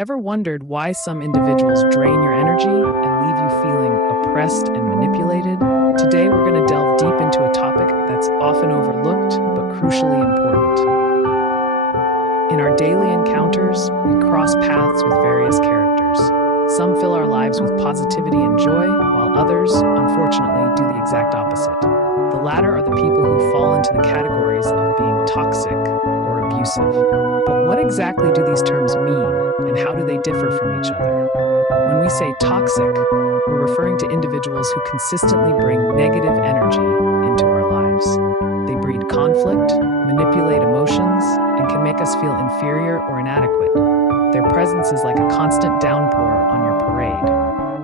Ever wondered why some individuals drain your energy and leave you feeling oppressed and manipulated? Today, we're going to delve deep into a topic that's often overlooked but crucially important. In our daily encounters, we cross paths with various characters. Some fill our lives with positivity and joy, while others, unfortunately, do the exact opposite. The latter are the people who fall into the categories of being toxic or abusive. But what exactly do these terms mean, and how do they differ from each other? When we say toxic, we're referring to individuals who consistently bring negative energy into our lives. They breed conflict, manipulate emotions, and can make us feel inferior or inadequate. Their presence is like a constant downpour on your parade.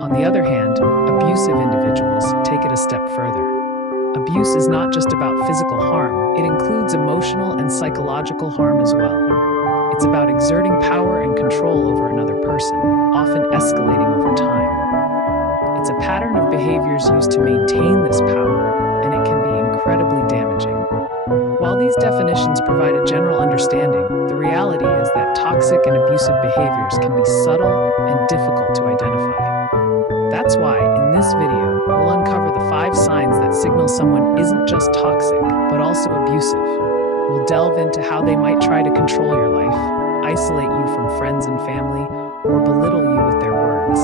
On the other hand, abusive individuals take it a step further. Abuse is not just about physical harm, it includes emotional and psychological harm as well. It's about exerting power and control over another person, often escalating over time. It's a pattern of behaviors used to maintain this power, and it can be incredibly damaging. While these definitions provide a general understanding, the reality is that toxic and abusive behaviors can be subtle and difficult to identify. That's why, in this video, we'll uncover the 5 signs that signal someone isn't just toxic, but also abusive. We'll delve into how they might try to control your life, isolate you from friends and family, or belittle you with their words.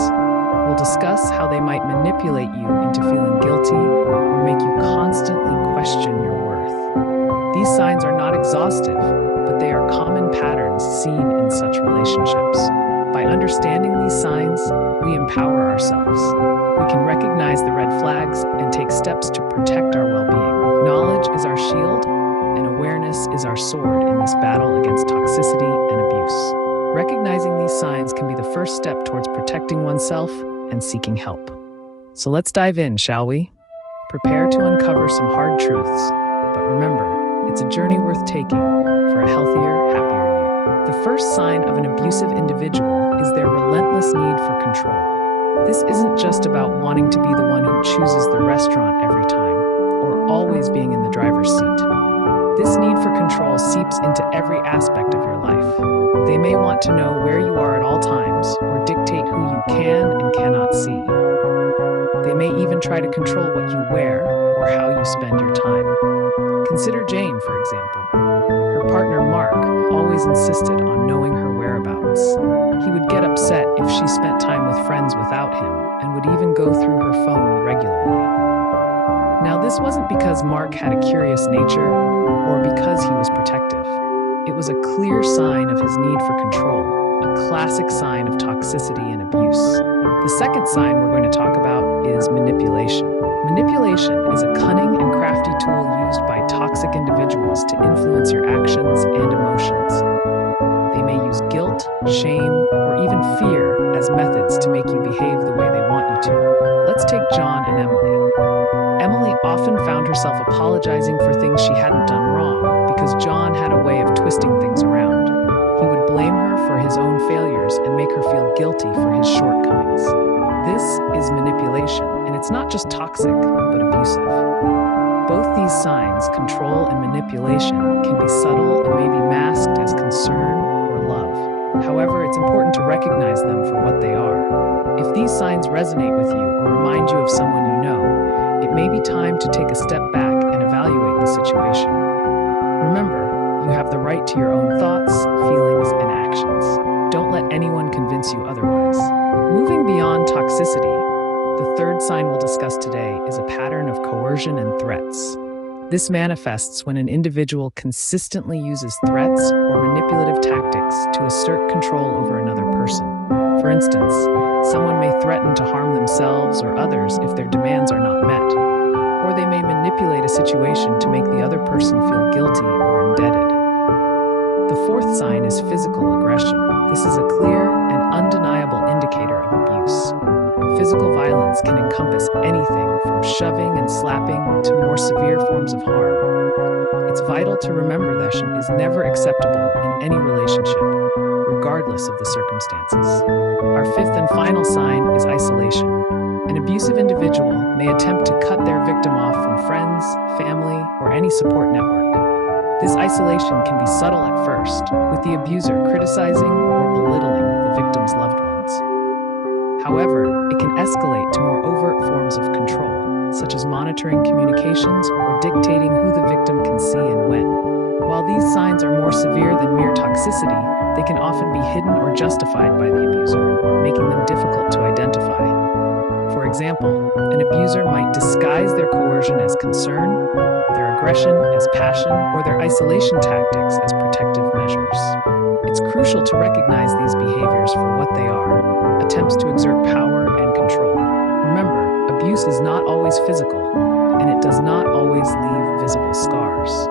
We'll discuss how they might manipulate you into feeling guilty or make you constantly question your worth. These signs are not exhaustive, but they are common patterns seen in such relationships. By understanding these signs, we empower ourselves. We can recognize the red flags and take steps to protect our well-being. Knowledge is our shield, and awareness is our sword in this battle against toxicity and abuse. Recognizing these signs can be the first step towards protecting oneself and seeking help. So let's dive in, shall we? Prepare to uncover some hard truths, but remember, it's a journey worth taking for a healthier, happier you. The first sign of an abusive individual is their relentless need for control. This isn't just about wanting to be the one who chooses the restaurant every time, or always being in the driver's seat. This need for control seeps into every aspect of your life. They may want to know where you are at all times, or dictate who you can and cannot see. They may even try to control what you wear or how you spend your time. Consider Jane, for example. Her partner, Mark, always insisted on knowing her whereabouts. He would get upset if she spent time with friends without him, and would even go through her phone regularly. Now, this wasn't because Mark had a curious nature, or because he was protective. It was a clear sign of his need for control, a classic sign of toxicity and abuse. The second sign we're going to talk about is manipulation. Manipulation is a cunning and crafty tool used by toxic individuals to influence your actions and emotions. They may use guilt, shame, or even fear as methods to make you behave the way they want you to. Let's take John and Emily. Emily often found herself apologizing for things she hadn't done wrong because John had a way of twisting things around. He would blame her for his own failures and make her feel guilty for his shortcomings. This is manipulation, and it's not just toxic, but abusive. Both these signs, control and manipulation, can be subtle and may be masked as concern or love. However, it's important to recognize them for what they are. If these signs resonate with you or remind you of someone you know, it may be time to take a step back and evaluate the situation. Remember, you have the right to your own thoughts, feelings, and actions. Don't let anyone convince you otherwise. Moving beyond toxicity, the third sign we'll discuss today is a pattern of coercion and threats. This manifests when an individual consistently uses threats or manipulative tactics to assert control over another person. For instance, someone may threaten to harm themselves or others if their demands are not met, or they may manipulate a situation to make the other person feel guilty or indebted. The fourth sign is physical aggression. This is a clear and undeniable indicator of abuse. Physical violence can encompass anything from shoving and slapping to more severe forms of harm. It's vital to remember that aggression is never acceptable in any relationship, regardless of the circumstances. Our fifth and final sign is isolation. An abusive individual may attempt to cut their victim off from friends, family, or any support network. This isolation can be subtle at first, with the abuser criticizing or belittling the the victim's loved ones. However, it can escalate to more overt forms of control, such as monitoring communications or dictating who the victim can see and when. While these signs are more severe than mere toxicity, they can often be hidden or justified by the abuser, making them difficult to identify. For example, an abuser might disguise their coercion as concern, their aggression as passion, or their isolation tactics as protective measures. It's crucial to recognize these behaviors for what they are: attempts to exert power and control. Remember, abuse is not always physical, and it does not always leave visible scars.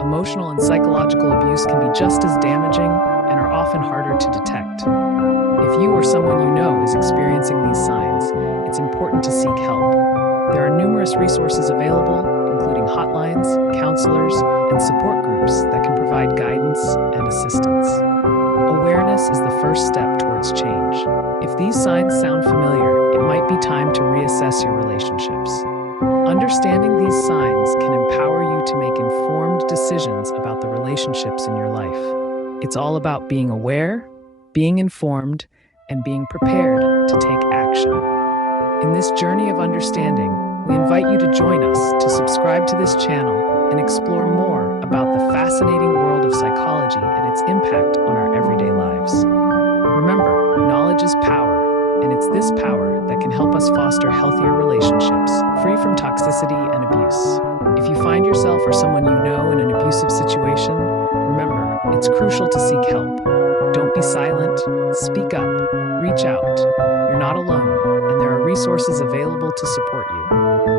Emotional and psychological abuse can be just as damaging and are often harder to detect. If you or someone you know is experiencing these signs, it's important to seek help. There are numerous resources available, including hotlines, counselors, and support groups that can provide guidance and assistance. Awareness is the first step towards change. If these signs sound familiar, it might be time to reassess your relationships. Understanding these signs can empower you to make informed decisions about the relationships in your life. It's all about being aware, being informed, and being prepared to take action. In this journey of understanding, we invite you to join us, to subscribe to this channel, and explore more about the fascinating world of psychology and its impact on our everyday lives. Remember, knowledge is power, and it's this power that can help us foster healthier relationships, free from toxicity and abuse. If you find yourself or someone you know in an abusive situation, remember, it's crucial to seek help. Don't be silent, speak up, reach out. You're not alone, and there are resources available to support you.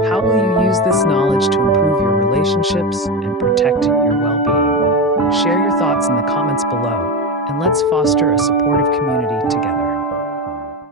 How will you use this knowledge to improve your relationships and protect your well-being? Share your thoughts in the comments below, and let's foster a supportive community together.